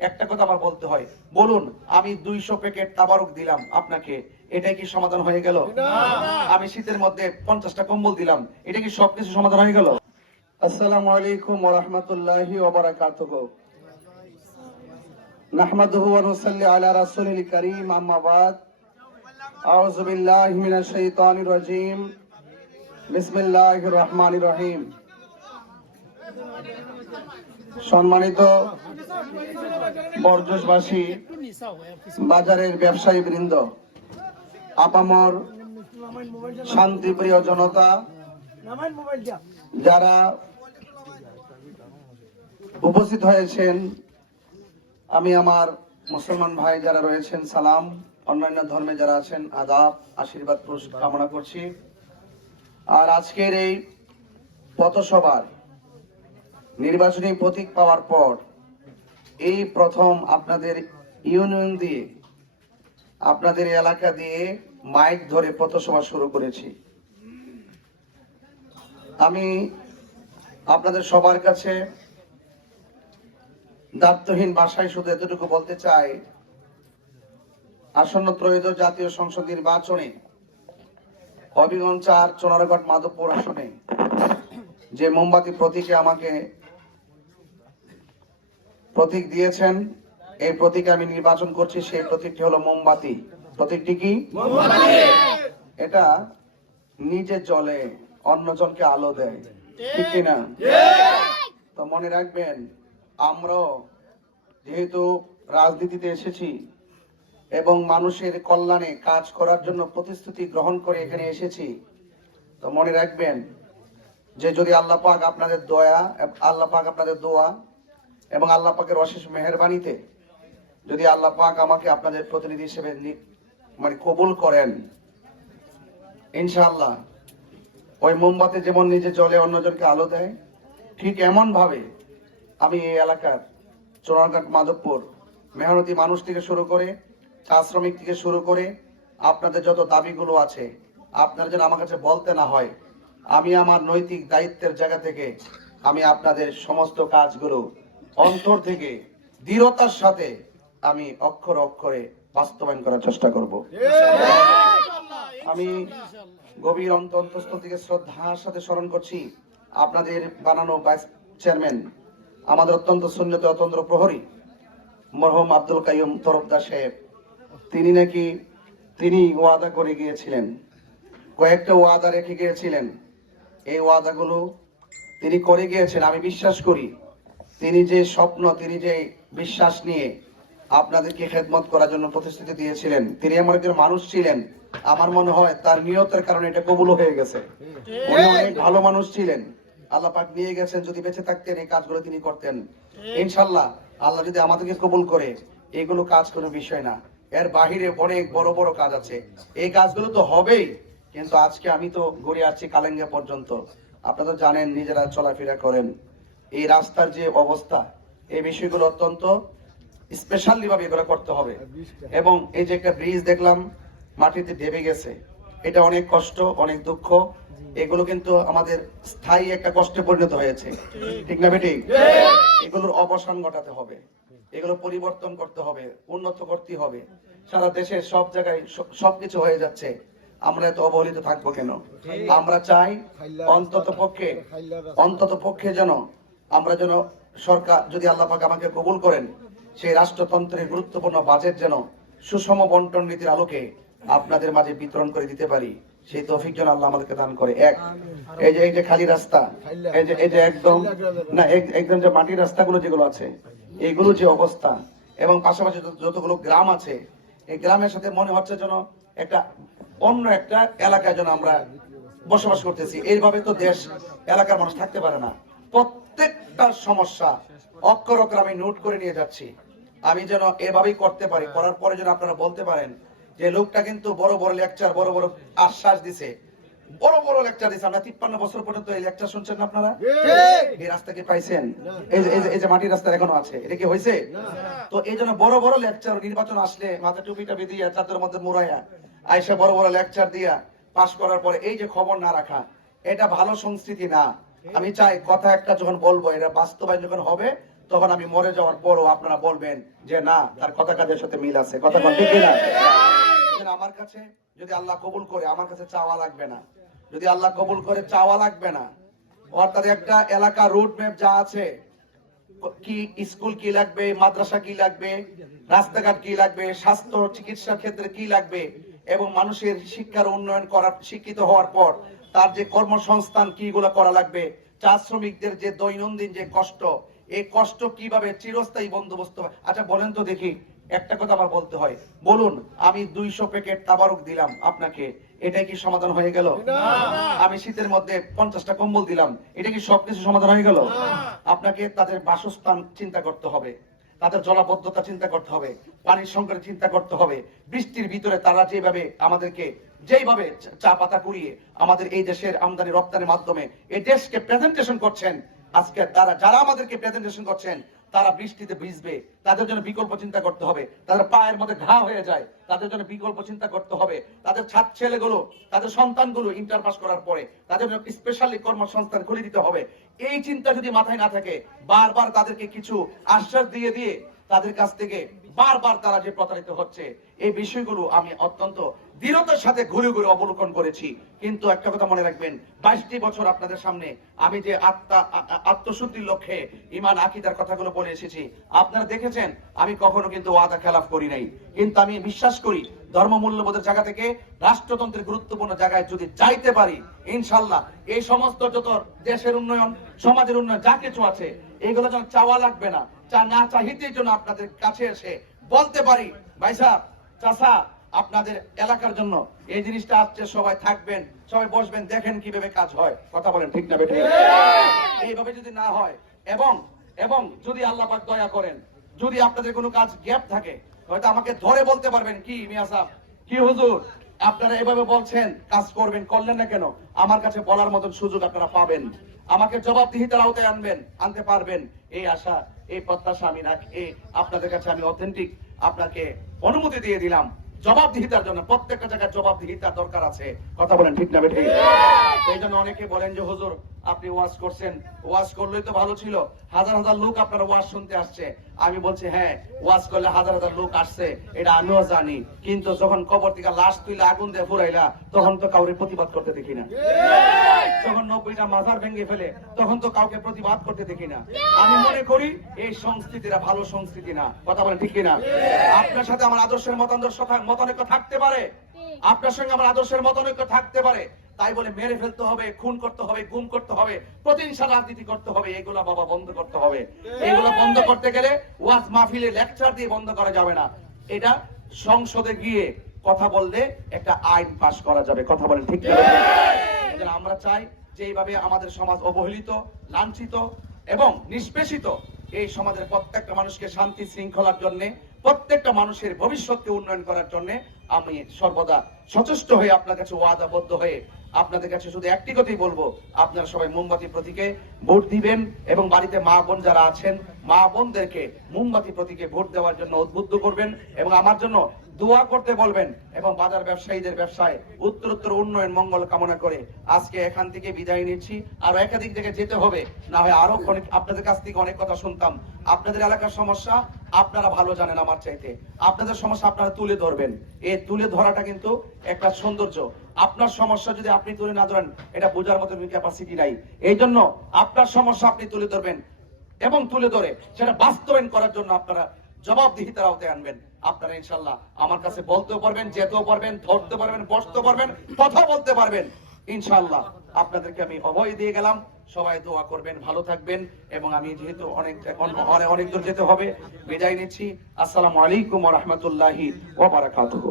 একটা কথা আমার বলতে হয়, বলুন আমি 200 প্যাকেট তাবারক দিলাম আপনাকে, এটাই কি সমাধান হয়ে গেল? আমি শীতের মধ্যে 50টা কম্বল দিলাম, এটা কি সবকিছু সমাধান হয়ে গেল? আসসালামু আলাইকুম ওয়া রাহমাতুল্লাহি ওয়া বারাকাতুহু। নাহমাদুহু ওয়া নুসাল্লি আলা রাসূলিল কারীম, আম্মা বাদ। আউযু বিল্লাহি মিনাশ শাইতানির রাজীম। বিসমিল্লাহির রহমানির রহিম। সম্মানিত বরজশবাসী, বাজারের ব্যবসায়ী বৃন্দ, আপামর শান্তিপ্রিয় জনতা, যারা উপস্থিত হয়েছেন, আমি আমার মুসলমান ভাই যারা রয়েছেন সালাম, অন্যান্য ধর্মে যারা আছেন আদাব, আশীর্বাদ কামনা করছি। আর আজকের এই পথসভার নির্বাচনী প্রতীক পাওয়ার পর এই প্রথম আপনাদের ইউনিয়ন দিয়ে, আপনাদের এলাকা দিয়ে মাইক ধরে পথসভা শুরু করেছি। আমি আপনাদের সবার কাছে দায়িত্বহীন ভাষায় শুধু এতটুকু বলতে চাই, আসন্ন ত্রয়োদশ জাতীয় সংসদ নির্বাচনে হবিগঞ্জ ৪ চোনারঘাট মাধবপুর আসনে যে মোমবাতি প্রতীকে আমাকে প্রতীক দিয়েছেন, এই প্রতীকে আমি নির্বাচন করছি। সেই প্রতীকটি হলো মোমবাতি। প্রতীকটি কি? এটা নিজে জ্বলে, অন্যজনকে আলো দেয়, ঠিক কিনা? তো মনে রাখবেন, আমরাও যেহেতু রাজনীতিতে এসেছি এবং মানুষের কল্যাণে কাজ করার জন্য প্রতিশ্রুতি গ্রহণ করে এখানে এসেছি, তো মনে রাখবেন যে যদি আল্লাহ পাক আপনাদের দয়া, আল্লাহ পাক আপনাদের দোয়া এবং আল্লাহ পাকের অশেষ মেহেরবানিতে যদি আল্লাহ পাক আমাকে আপনাদের প্রতিনিধি হিসেবে কবুল করেন, ইনশাআল্লাহ ওই মোমবাতি যেমন নিজে জ্বলে অন্যজনকে আলো দেয়, ঠিক এমন ভাবে আমি এই এলাকার চোরারঘাট মাধবপুর মেহনতি মানুষ থেকে শুরু করে, চা শ্রমিক থেকে শুরু করে আপনাদের যত দাবিগুলো আছে, আপনারা যেন আমার কাছে বলতে না হয়, আমি আমার নৈতিক দায়িত্বের জায়গা থেকে আমি আপনাদের সমস্ত কাজগুলো অন্তর থেকে দৃঢ়তার সাথে আমি অক্ষরে অক্ষরে বাস্তবায়ন করার চেষ্টা করব। আমি গভীর অন্তঃস্থল থেকে শ্রদ্ধার সাথে স্মরণ করছি আপনাদের বানানো ভাইস চেয়ারম্যান, আমাদের অত্যন্ত সুন্নত অতন্ত্র প্রহরী মরহুম আব্দুল কাইয়ুম তরফদার সাহেব। তিনি ওয়াদা করে গিয়েছিলেন, কয়েকটা ওয়াদা রেখে গিয়েছিলেন। এই ওয়াদাগুলো তিনি করে গিয়েছেন। আমি বিশ্বাস করি তিনি যে স্বপ্ন, তিনি যে বিশ্বাস নিয়ে আপনাদেরকে খেদমত করার জন্য প্রতিশ্রুতি দিয়েছিলেন, তিনি এমন একজন মানুষ ছিলেন, আমার মনে হয় তার নিয়তের কারণে এটা কবুল হয়ে গেছে। উনি অনেক ভালো মানুষ ছিলেন, আল্লাহ পাক নিয়ে গেছেন। যদি বেঁচে থাকতেন এই কাজগুলো তিনি করতেন। ইনশাআল্লাহ আল্লাহ যদি আমাদেরকে কবুল করে, এগুলো কাজ কোনো বিষয় না, এর বাহিরে অনেক বড় বড় কাজ আছে। এই কাজগুলো তো হবেই, কিন্তু আজকে আমি তো ঘুরে আসছি কালেঙ্গা পর্যন্ত। আপনারা জানেন, নিজেরা চলাফেরা করেন, এই রাস্তার যে অবস্থা, এই বিষয়গুলো অত্যন্ত স্পেশালি ভাবে এগুলো করতে হবে। এবং এই যে একটা ব্রিজ দেখলাম মাটিতে ঢেবে গেছে, এটা অনেক কষ্ট, অনেক দুঃখ। এগুলো কিন্তু আমাদের স্থায়ী একটা কষ্টে পরিণত হয়েছে, ঠিক না বেটি? এগুলোর অবসান ঘটাতে হবে, এগুলো পরিবর্তন করতে হবে, উন্নত করতে হবে। সারা দেশের সব জায়গায় সবকিছু হয়ে যাচ্ছে, আমরা এত অবহেলিত থাকবো কেন? আমরা চাই অন্তত পক্ষে যেন আমরা যেন সরকার, যদি আল্লাহ পাক আমাকে কবুল করেন, সেই রাষ্ট্রতন্ত্রের গুরুত্বপূর্ণ বাজেট যেন সুষম বন্টন নীতির আলোকে আপনাদের মাঝে বিতরণ করে দিতে পারি, সেই তৌফিক যেন আল্লাহ আমাদেরকে দান করে। এই যে খালি রাস্তা, এই যে একদম যে মাটির রাস্তাগুলো যেগুলো আছে, এইগুলো যে অবস্থা, এবং পাশাপাশি যতগুলো গ্রাম আছে, এই গ্রামের সাথে মনে হচ্ছে যেন একটা অন্য একটা এলাকায় যেন আমরা বসবাস করতেছি। এইভাবে তো দেশ এলাকার মানুষ থাকতে পারে না। প্রত্যেকটা সমস্যা অক্ষর অক্ষর আমি নোট করে নিয়ে যাচ্ছি, আমি যেন এভাবেই করতে পারি। করার পরে যেন আপনারা বলতে পারেন যে লোকটা কিন্তু বড় বড় লেকচার, বড় বড় আশ্বাস দিছে, বড় বড় লেকচার দিছে। আমরা 53 বছর পর্যন্ত এই লেকচার শুনছেন আপনারা? এই রাস্তা কি পাইছেন? এই যে মাটির রাস্তা এখনো আছে, এটা কি হয়েছে? তো এই জন্য বড় বড় লেকচার, নির্বাচন আসলে মাথা টুপিটা বেঁধিয়া চাদরের মধ্যে মুড়াইয়া আইসা বড় বড় লেকচার দিয়া পাস করার পরে এই যে খবর না রাখা, এটা ভালো সংস্কৃতি না। আমি চাই কথা একটা যখন বলবো, এটা বাস্তবায়ন যখন হবে, তখন আমি মরে যাওয়ার পরও আপনারা বলবেন যে না, তার কথা কাজের সাথে মিল আছে। কথা বল ঠিক না? আমার কাছে যদি আল্লাহ কবুল করে, আমার কাছে চাওয়া লাগবে না। যদি আল্লাহ কবুল করে, চাওয়া লাগবে না। অর্থাৎ একটা এলাকা রুট ম্যাপ যা আছে, কি স্কুল কি লাগবে, মাদ্রাসা কি লাগবে, রাস্তাঘাট কি লাগবে, স্বাস্থ্য চিকিৎসা ক্ষেত্রে কি লাগবে, এবং মানুষের শিক্ষার উন্নয়ন করার, শিক্ষিত হওয়ার পর তার যে কর্মসংস্থান কিগুলো করা লাগবে, চা শ্রমিকদের যে দৈনন্দিন যে কষ্ট, এই কষ্ট কিভাবে চিরস্থায়ী বন্দোবস্ত। আচ্ছা বলেন তো দেখি, একটা কথা আমার বলতে হয়, বলুন আমি 200 প্যাকেট তাবারক দিলাম আপনাকে, এটাই কি সমাধান হয়ে গেল? আমি শীতের মধ্যে 50টা কম্বল দিলাম, এটা কি সবকিছু সমাধান হয়ে গেল? আপনাকে তাদের বাসস্থান চিন্তা করতে হবে, তাদের জলাবদ্ধতা চিন্তা করতে হবে, পানির সংকট চিন্তা করতে হবে। বৃষ্টির ভিতরে তারা যেভাবে আমাদেরকে যেইভাবে চা পাতা কুড়িয়ে আমাদের এই দেশের আমদানি রপ্তানির মাধ্যমে এই দেশকে প্রেজেন্টেশন করছেন, আজকে তারা যারা আমাদেরকে প্রেজেন্টেশন করছেন তারা বৃষ্টিতে ভিজবে, তাদের জন্য বিকল্প চিন্তা করতে হবে। তাদের পায়ের মধ্যে ঘা হয়ে যায়, তাদের জন্য বিকল্প চিন্তা করতে হবে। তাদের ছাত্র ছেলেগুলো, তাদের সন্তানগুলো ইন্টার পাস করার পরে তাদের জন্য স্পেশালি কর্মসংস্থান খুলে দিতে হবে। এই চিন্তা যদি মাথায় না থাকে, বারবার তাদেরকে কিছু আশ্বাস দিয়ে দিয়ে তাদের কাছ থেকে বারবার তারা যে প্রতারিত হচ্ছে, এই বিষয়গুলো আমি অত্যন্ত দৃঢ়তার সাথে ঘুরে ঘুরে অবলোকন করেছি। কিন্তু একটা কথা মনে রাখবেন, 22টি বছর আপনাদের সামনে আমি যে আত্মশুদ্ধির লক্ষ্যে ইমান আকীদার কথাগুলো বলে এসেছি, আপনারা দেখেছেন আমি কখনো কিন্তু ওয়াদা খেলাফ করি নাই। কিন্তু আমি বিশ্বাস করি ধর্ম মূল্যবোধের জায়গা থেকে রাষ্ট্রতন্ত্রের গুরুত্বপূর্ণ জায়গায় যদি যাইতে পারি, ইনশাল্লাহ এই সমস্ত যত দেশের উন্নয়ন, সমাজের উন্নয়ন যা কিছু আছে, এগুলো যেন চাওয়া লাগবে না, চা না চাহিতেই জন্য আপনাদের কাছে এসে বলতে পারি, ভাই সাহেব, চাচা, আপনাদের এলাকার জন্য এই জিনিসটা আসছে, সবাই থাকবেন, সবাই বসবেন, দেখেন কিভাবে কাজ হয়। কথা বলেন ঠিক না বেঠিক? এইভাবে যদি না হয়, এবং এবং যদি আল্লাহ পাক দয়া করেন, যদি আপনাদের কোনো কাজ গ্যাপ থাকে, হয়তো আমাকে ধরে বলতে পারবেন, কি মিয়া সাহেব, কি হুজুর, আপনারা এভাবে বলছেন, কাজ করবেন, করলেন না কেন? আমার কাছে বলার মতন সুযোগ আপনারা পাবেন, আমাকে জবাবদিহিতার আওতায় আনতে পারবেন। এই আশা, এই প্রত্যাশা আমি রাখি। আপনাদের কাছে আমি অথেন্টিক আপনাকে অনুমতি দিয়ে দিলাম জবাবদিহিতার জন্য। প্রত্যেকটা জায়গায় জবাবদিহিতার দরকার আছে। কথা বলেন ঠিক না বেঠিক? এই জন্য অনেকে বলেন যে হুজুর আপনি ওয়াজ করছেন, ওয়াজ করলেই তো ভালো ছিল, হাজার হাজার লোক আপনার ওয়াজ শুনতে আসছে। আমি বলছি হ্যাঁ, ওয়াজ করলে হাজার হাজার লোক আসছে, এটা আমিও জানি, কিন্তু যখন কবর থেকে লাশ তুইলে আগুন দিয়ে ফুরাইলা, তখন তো কাউরে প্রতিবাদ করতে দেখি না। যখন 90টা মাজার ভেঙে ফেলে, তখন তো কাউকে প্রতিবাদ করতে দেখি না। আমি মনে করি এই সংস্কৃতিটা ভালো সংস্কৃতি না। কথা বলেন ঠিক কিনা? আপনার সাথে আমার আদর্শের মতানৈক্য থাকতে পারে, আপনার সঙ্গে আমার আদর্শের মতানৈক্য থাকতে পারে, তাই বলে মেরে ফেলতে হবে, খুন করতে হবে, গুম করতে হবে, প্রতিহিংসা রাজনীতি করতে হবে, এগুলা বাবা বন্ধ করতে হবে। এগুলো বন্ধ করতে গেলে ওয়াজ মাহফিলে লেকচার দিয়ে বন্ধ করা যাবে না, এটা সংসদে গিয়ে কথা বললে একটা আইন পাস করা যাবে। কথা বলেন ঠিক না? আমরা চাই যে এইভাবে আমাদের সমাজ অবহেলিত, লাঞ্ছিত এবং নিষ্পেষিত, এই সমাজের প্রত্যেকটা মানুষকে শান্তি শৃঙ্খলার জন্য, প্রত্যেকটা মানুষের ভবিষ্যৎকে উন্নয়ন করার জন্য আমি সর্বদা সচেষ্ট হয়ে আপনার কাছে ওয়াদাবদ্ধ হয়ে আপনাদের কাছে শুধু একটি কথাই বলবো, আপনারা সবাই মোমবাতি প্রতীকে ভোট দিবেন, এবং বাড়িতে মা বোন যারা আছেন, মা বোনদেরকে মোমবাতি প্রতীকে ভোট দেওয়ার জন্য উদ্বুদ্ধ করবেন, এবং আমার জন্য দোয়া করতে বলবেন, এবং বাজার ব্যবসায়ীদের ব্যবসায় উত্তরোত্তর উন্নয়ন মঙ্গল কামনা করে আজকে এখান থেকে বিদায় নিচ্ছি। আরো একাধিক জায়গায় যেতে হবে, না হয় আরো অনেক আপনাদের কাছ থেকে অনেক কথা শুনতাম। আপনাদের এলাকার সমস্যা আপনারা ভালো জানেন আমার চাইতে, আপনাদের সমস্যা আপনারা তুলে ধরবেন। এই তুলে ধরাটা কিন্তু একটা সৌন্দর্য। আপনার সমস্যা যদি আপনি তুলে না ধরেন, এটা বোঝার মতো ক্যাপাসিটি নাই। এই জন্য আপনার সমস্যা আপনি তুলে ধরবেন, এবং তুলে ধরে সেটা বাস্তবায়ন করার জন্য আপনারা জবাবদিহিতার আওতায় আনবেন। আপনারা ইনশাল্লাহ আমার কাছে বলতেও পারবেন, যেতেও পারবেন, ধরতে পারবেন, বসতে পারবেন, কথা বলতে পারবেন। ইনশাল্লাহ আপনাদেরকে আমি অভয় দিয়ে গেলাম। সবাই দোয়া করবেন, ভালো থাকবেন, এবং আমি যেহেতু অনেক দূর যেতে হবে, বিদায় নিচ্ছি। আসসালামু আলাইকুম ওয়া রাহমাতুল্লাহি ওয়া বারাকাতুহু।